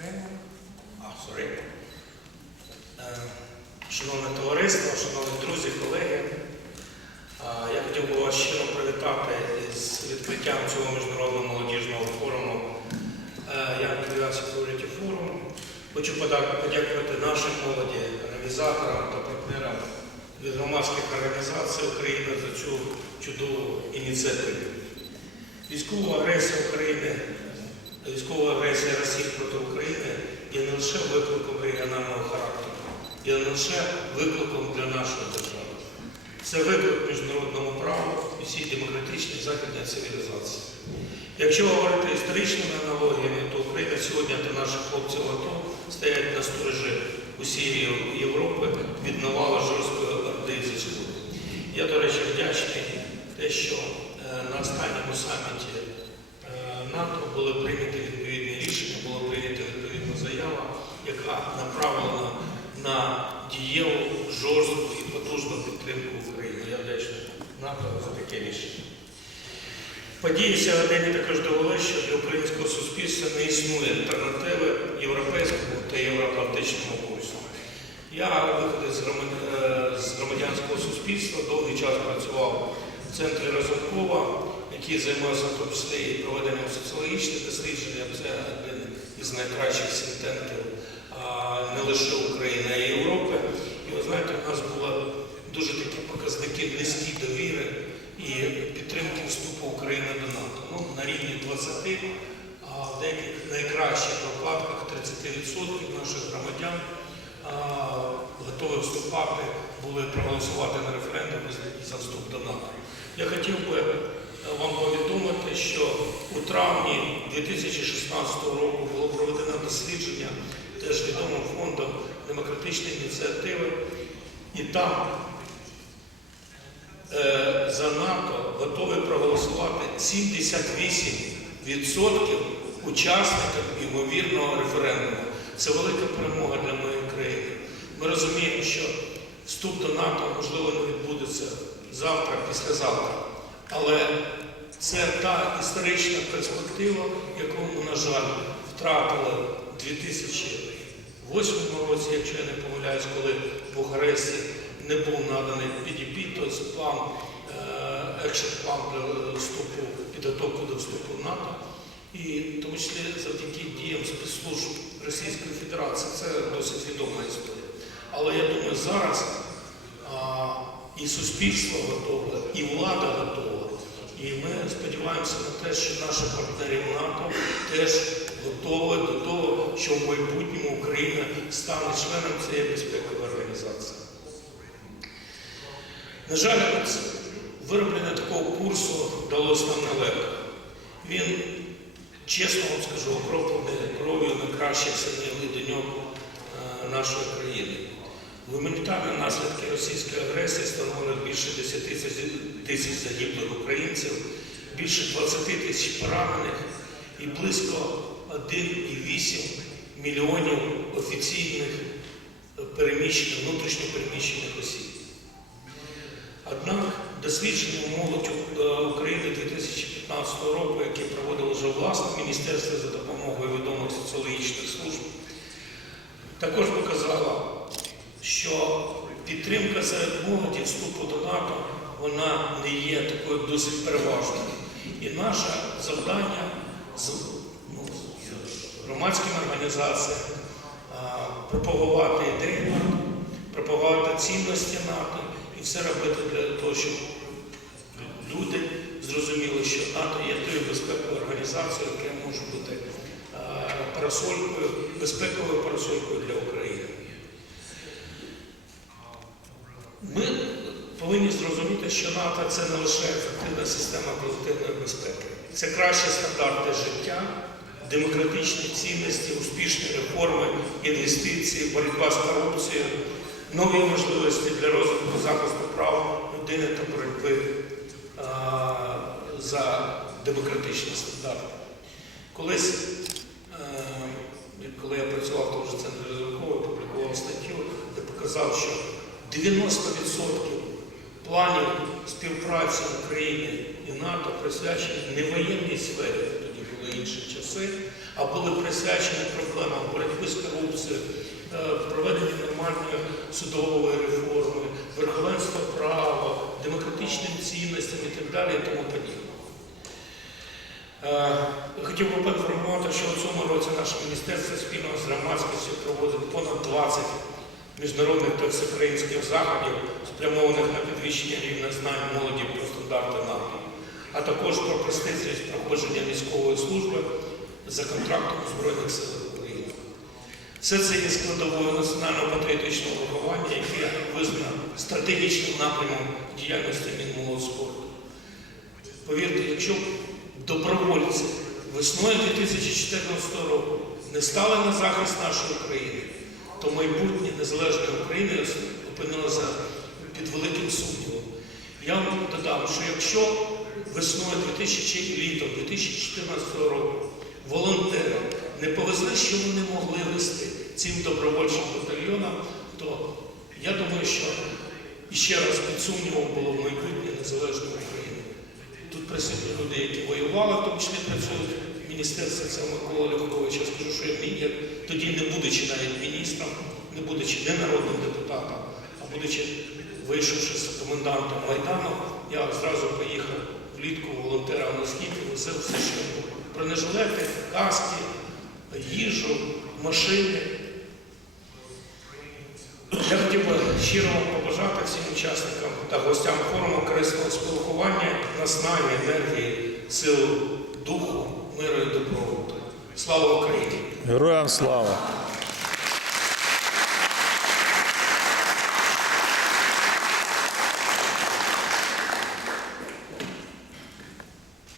А, sorry. Е, Шановне товариство, шановні друзі, колеги, я хотів би вас щиро привітати із відкриттям цього міжнародного молодіжного форуму Young Career Security Forum. Хочу подякувати нашій молоді, організаторам та партнерам від громадських організацій України за цю чудову ініціативу. Військова агресія України, військова агресія Росії проти України є не лише викликом регіонального характеру, є не лише викликом для нашої держави. Це виклик міжнародному праву і всій демократичній західній цивілізації. Якщо говорити історичними аналогіями, то Україна сьогодні та наші хлопці в АТО стоять на сторожі усієї Європи від навали жорсткої орди. Я, до речі, вдячний те, що е, на останньому саміті НАТО були прийняті відповідні рішення, була прийнята відповідна заява, яка направлена на дієву, жорстку і потужну підтримку України. Я вдячний НАТО за таке рішення. Події сьогодення також довели, що для українського суспільства не існує альтернативи європейському та євроатлантичному курсу. Я громад- е, з громадянського суспільства, довгий час працював в центрі Разумкова, який займався в тому числі і проведенням соціологічних досліджень. Це один із найкращих синтентів не лише України, а й Європи. І ви знаєте, у нас були дуже такі показники низькі довіри і підтримки вступу України до НАТО. Ну, на рівні 20, а в деяких найкращих випадках 30% наших громадян готові вступати, були проголосувати на референдумі за вступ до НАТО. Я хотів би вам повідомити, що у травні 2016 року було проведено дослідження теж відомим фондом демократичної ініціативи, і там е, за НАТО готові проголосувати 78% учасників ймовірного референдуму. Це велика перемога для моєї країни. Ми розуміємо, що вступ до НАТО можливо не відбудеться завтра, післязавтра. Але це та історична перспектива, яку на жаль, втратили в 2008 році, якщо я не помиляюсь, коли в Бухаресті не був наданий тобто план, екшн план для вступу, підготовки до вступу в НАТО. І в тому числі завдяки діям спецслужб Російської Федерації це досить відома історія. Але я думаю, зараз і суспільство готове, і влада готова. І ми сподіваємося на те, що наші партнери в НАТО теж готові до того, що в майбутньому Україна стане членом цієї безпекової організації. На жаль, вироблення такого курсу далося нам нелегко. Він, чесно вам скажу, окроплений кров'ю найкращих синів до нього е, нашої країни. Гуманітарні наслідки російської агресії становили більше 10 тисяч, загиблих українців, більше 20 тисяч поранених і близько 1,8 мільйонів офіційних переміщених, внутрішньо переміщених осіб. Однак дослідження молодь е, України 2015 року, яке проводило вже власне міністерство за допомогою відомих соціологічних служб, також показало, що підтримка серед молоді вступу до НАТО вона не є такою досить переважною. І наше завдання з ну, громадськими організаціями пропагувати ідеї НАТО, пропагувати цінності НАТО і все робити для того, щоб люди зрозуміли, що НАТО є тою безпековою організацією, яка може бути парасолькою, безпековою парасолькою для України. Ми повинні зрозуміти, що НАТО це не лише ефективна система колективної безпеки, це кращі стандарти життя, демократичні цінності, успішні реформи, інвестиції, боротьба з корупцією, нові можливості для розвитку захисту прав людини та боротьби а, за демократичні стандарти. Колись, е, коли я працював в тому ж центрі Розрахової, публікував статтю, де показав, що 90% планів співпраці України і НАТО присвячені не воєнній сфері, тоді були інші часи, а були присвячені проблемам боротьби з корупцією, е, проведення нормальної судової реформи, верховенства права, демократичним цінностям і так далі і тому подібне. Е, Хотів би поінформувати, що у цьому році наше міністерство спільно з громадськістю проводить понад 20 міжнародних та всеукраїнських заходів, спрямованих на підвищення рівня знань молоді про стандарти НАТО, а також про престижність проходження військової служби за контрактом Збройних сил України. Все це є складовою національно-патріотичного виховання, яке визнано стратегічним напрямом діяльності Мінмолодспорту. Повірте, якщо добровольці весною 2014 року не стали на захист нашої країни, то майбутнє незалежної України опинилося під великим сумнівом. Я вам додам, що якщо весною 2000, літом 2014 року волонтери не повезли, що вони могли вести цим добровольчим батальйонам, то я думаю, що іще раз під сумнівом було майбутнє незалежної України. Тут присутні люди, які воювали, в тому числі працюють в міністерстві, це Микола Льохович. Скажу, що я мій, тоді не будучи навіть міністром, не будучи не народним депутатом, а будучи вийшовши з комендантом Майдану, я зразу поїхав влітку волонтером на схід і возив все, що було. Бронежилети, каски, їжу, машини. Я хотів би щиро вам побажати всім учасникам та гостям форуму корисного спілкування, наснаги, енергії, сил духу, миру і добробуту. Слава Україні! Героям слава!